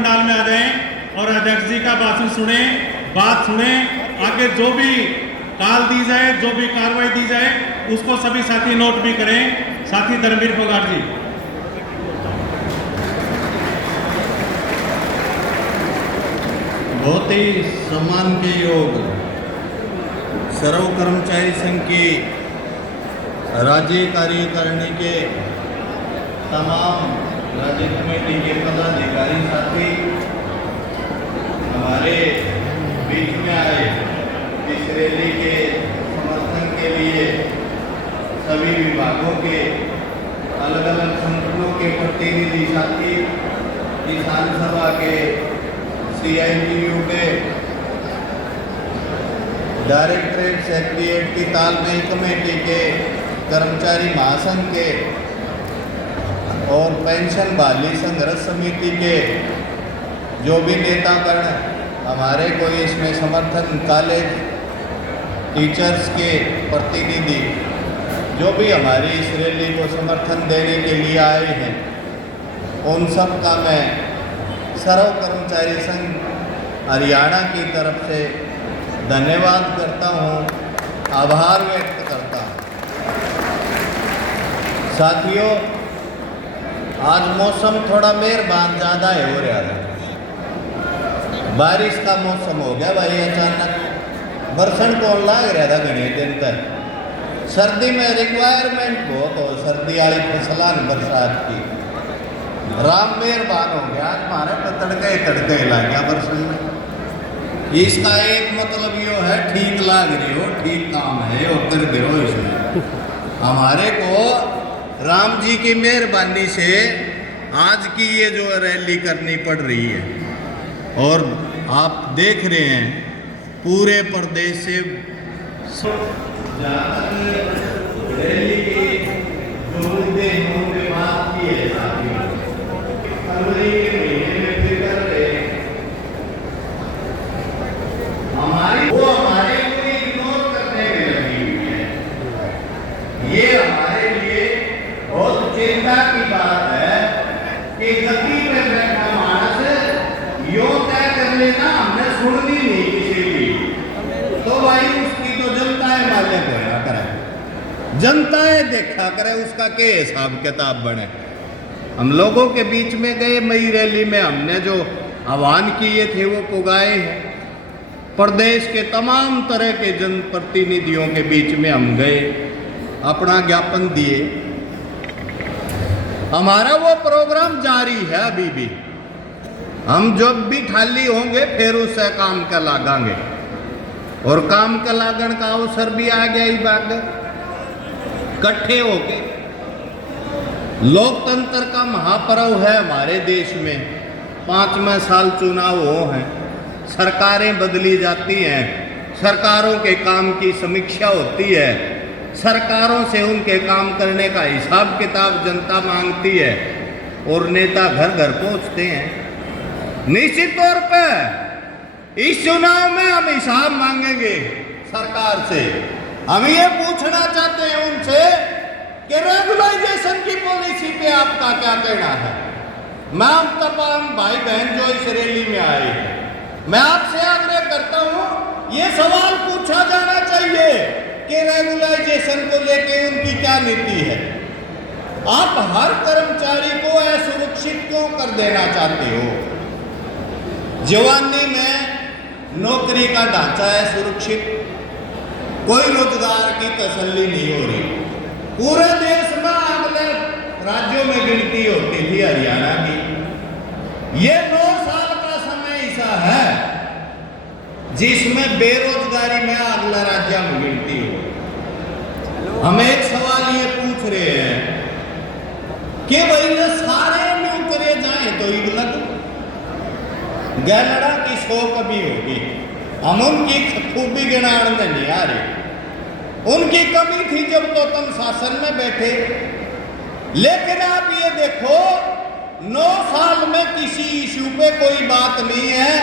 पंडाल में आ जाएं और अध्यक्ष जी का भाषण सुने, बात सुने। आगे जो भी काल दी जाए, जो भी कार्रवाई दी जाए, उसको सभी साथी नोट भी करें। साथी धर्मवीर फोगाट जी। बहुत ही सम्मान के योग सर्व कर्मचारी संघ की राज्य कार्यकारिणी के तमाम राज्य कमेटी के पदाधिकारी साथी हमारे बीच में आए, इस रैली के समर्थन के लिए सभी विभागों के अलग अलग संगठनों के प्रतिनिधि साथी, किसान सभा के, CITU के डायरेक्टरेट सेक्रेटरीट की तालमेल कमेटी के कर्मचारी महासंघ के और पेंशन बहाली संघर्ष समिति के जो भी नेतागण हमारे को इसमें समर्थन, कॉलेज टीचर्स के प्रतिनिधि जो भी हमारी इस रैली को समर्थन देने के लिए आए हैं, उन सब का मैं सर्व कर्मचारी संघ हरियाणा की तरफ से धन्यवाद करता हूँ, आभार व्यक्त करता हूँ। साथियों, आज मौसम थोड़ा मेहरबान ज़्यादा है हो रहा है, बारिश का मौसम हो गया भाई। अचानक बरसन कौन लाग रहा था घने दिन तक। सर्दी में रिक्वायरमेंट बहुत हो, सर्दी वाली फसलान बरसात की। राम मेहरबान हो गया, आज हमारे तो तड़के तड़के ला गया बरसन में। इसका एक मतलब यो है, ठीक लाग रही हो, ठीक काम है वो कर दे रहो। इसमें हमारे को राम जी की मेहरबानी से आज की ये जो रैली करनी पड़ रही है, और आप देख रहे हैं पूरे प्रदेश से रैली की जो मुद्दे उन्होंने बात की है, फरवरी के महीने में फिर कर रहे हमारी वो हमारे को इग्नोर करने में लगी हुई है। ये हमारे लिए बहुत चिंता की बात है कि गति में बैठा मानस यो तय कर लेना हमने सुननी नहीं किसी की, तो भाई उसकी तो जनता है मालिक होया करे, जनता है देखा करे उसका के हिसाब किताब बने। हम लोगों के बीच में गए मई रैली में, हमने जो आह्वान किए थे वो पुगाए हैं। प्रदेश के तमाम तरह के जनप्रतिनिधियों के बीच में हम गए, अपना ज्ञापन दिए। हमारा वो प्रोग्राम जारी है अभी भी। हम जब भी खाली होंगे फिर उससे काम का लागांगे, और काम का लागण का अवसर भी आ गया। ही बात इकट्ठे होके लोकतंत्र का महापर्व है हमारे देश में। 5वें साल चुनाव हो हैं, सरकारें बदली जाती हैं, सरकारों के काम की समीक्षा होती है, सरकारों से उनके काम करने का हिसाब किताब जनता मांगती है, और नेता घर घर पहुंचते हैं। निश्चित तौर पे इस चुनाव में हम हिसाब मांगेंगे सरकार से। हम ये पूछना चाहते हैं उनसे कि रेगुलाइजेशन की पॉलिसी पे आपका क्या कहना है। मैं तमाम भाई बहन जो इस रैली में आए हैं, मैं आपसे आग्रह करता हूं, ये सवाल पूछा जाना चाहिए कि रेगुलाइजेशन को लेके उनकी क्या नीति है। आप हर कर्मचारी को असुरक्षित क्यों कर देना चाहते हो? जवानी में नौकरी का ढांचा है सुरक्षित, कोई रोजगार की तसल्ली नहीं हो रही। पूरे देश में अगले राज्यों में गिनती होती थी हरियाणा की। ये 9 साल का समय ऐसा है जिसमें बेरोजगारी में अगला राज्य में गिनती हो। हम एक सवाल ये पूछ रहे हैं कि भाई ये सारे न्यू करे जाए तो इगलत गैलड़ा की 100 कभी होगी। हम उनकी खूबी गिनाने में नहीं आ रहे। उनकी कमी थी जब तो तुम शासन में बैठे, लेकिन आप ये देखो 9 साल में किसी इशू पे कोई बात नहीं है।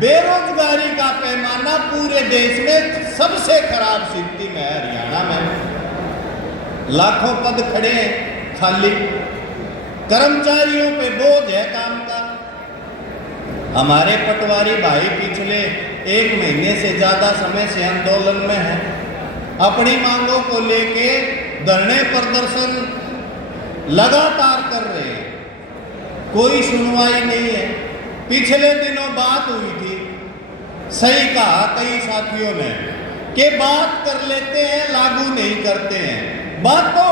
बेरोजगारी का पैमाना पूरे देश में सबसे खराब स्थिति में है हरियाणा में। लाखों पद खड़े हैं खाली, कर्मचारियों पे बोझ है काम का। हमारे पटवारी भाई पिछले 1 महीने से ज़्यादा समय से आंदोलन में हैं, अपनी मांगों को लेके धरने प्रदर्शन लगातार कर रहे हैं, कोई सुनवाई नहीं है। पिछले दिनों बात हुई थी, सही कहा कई साथियों ने कि बात कर लेते हैं लागू नहीं करते हैं, बात तो